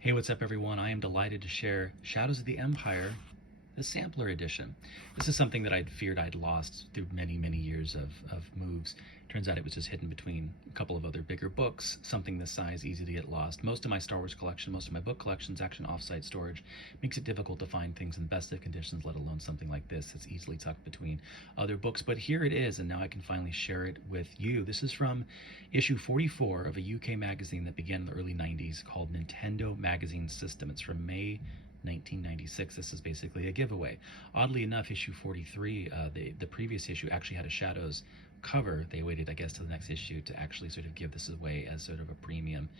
Hey, what's up, everyone? I am delighted to share Shadows of the Empire, the sampler edition. This is something that I'd feared I'd lost through many, many years of moves. Turns out it was just hidden between a couple of other bigger books, something this size, easy to get lost. Most of my Star Wars collection, most of my book collection is actually off-site storage. Makes it difficult to find things in the best of conditions, let alone something like this that's easily tucked between other books. But here it is, and now I can finally share it with you. This is from issue 44 of a UK magazine that began in the early 90s called Nintendo Magazine System. It's from May 1996. This is basically a giveaway. Oddly enough, issue 43, the previous issue, actually had a Shadows cover. They waited, I guess, to the next issue to actually sort of give this away as sort of a premium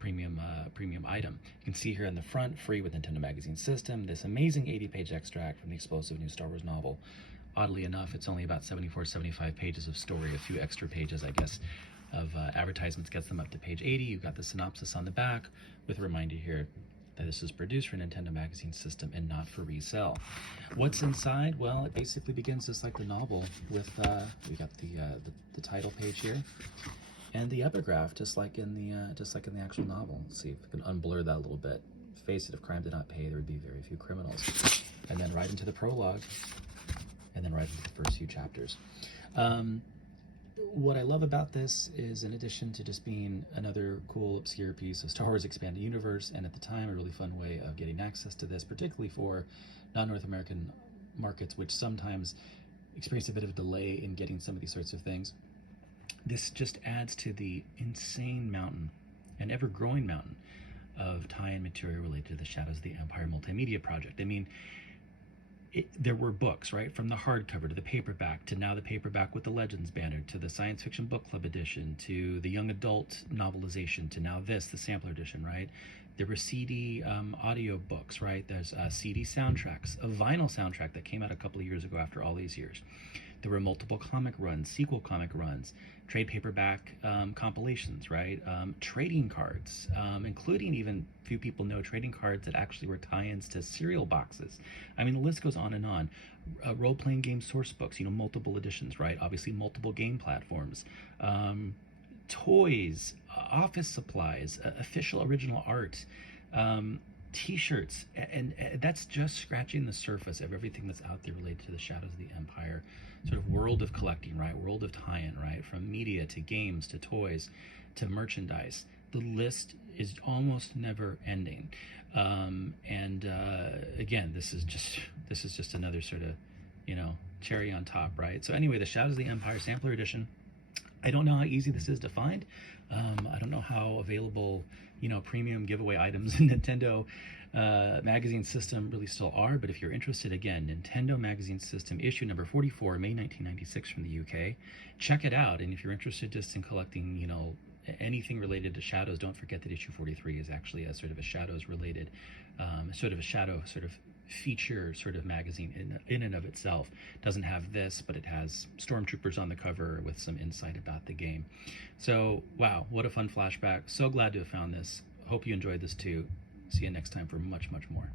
item. You can see here on the front, free with Nintendo Magazine System, this amazing 80-page extract from the explosive new Star Wars novel. Oddly enough, it's only about 75 pages of story, a few extra pages, I guess, of advertisements gets them up to page 80. You've got the synopsis on the back with a reminder here that this is produced for Nintendo Magazine System and not for resale. What's inside? Well, it basically begins just like the novel with we got the title page here and the epigraph, just like in the actual novel. Let's see if I can unblur that a little bit. Face it, if crime did not pay, there would be very few criminals. And then right into the prologue, and then right into the first few chapters. What I love about this is, in addition to just being another cool, obscure piece of Star Wars Expanded Universe, and at the time a really fun way of getting access to this, particularly for non-North American markets, which sometimes experience a bit of a delay in getting some of these sorts of things, this just adds to the insane mountain, an ever-growing mountain, of tie-in material related to the Shadows of the Empire multimedia project. I mean, there were books, right? From the hardcover to the paperback, to now the paperback with the Legends banner, to the Science Fiction Book Club edition, to the young adult novelization, to now this, the sampler edition, right? There were CD audio books, right? There's CD soundtracks, a vinyl soundtrack that came out a couple of years ago after all these years. There were multiple comic runs, sequel comic runs, trade paperback compilations, right? Trading cards, including, even few people know, trading cards that actually were tie-ins to cereal boxes. I mean, the list goes on and on. Role-playing game source books, multiple editions, right? Obviously, multiple game platforms. Toys, office supplies, official original art, t-shirts, and that's just scratching the surface of everything that's out there related to the Shadows of the Empire sort of world of collecting, right? World of tie-in, right? From media to games to toys to merchandise. The list is almost never ending. Again, this is just another sort of, cherry on top, right? So anyway, the Shadows of the Empire Sampler Edition. I don't know how easy this is to find. I don't know how available, premium giveaway items in Nintendo Magazine System really still are, but if you're interested, again, Nintendo Magazine System, issue number 44, May 1996 from the UK. Check it out, and if you're interested just in collecting, anything related to Shadows, don't forget that issue 43 is actually a sort of a Shadows related, sort of a Shadow sort of feature sort of magazine in and of itself. Doesn't have this, but it has stormtroopers on the cover with some insight about the game. So wow, what a fun flashback. So glad to have found this. Hope you enjoyed this too. See you next time for much more.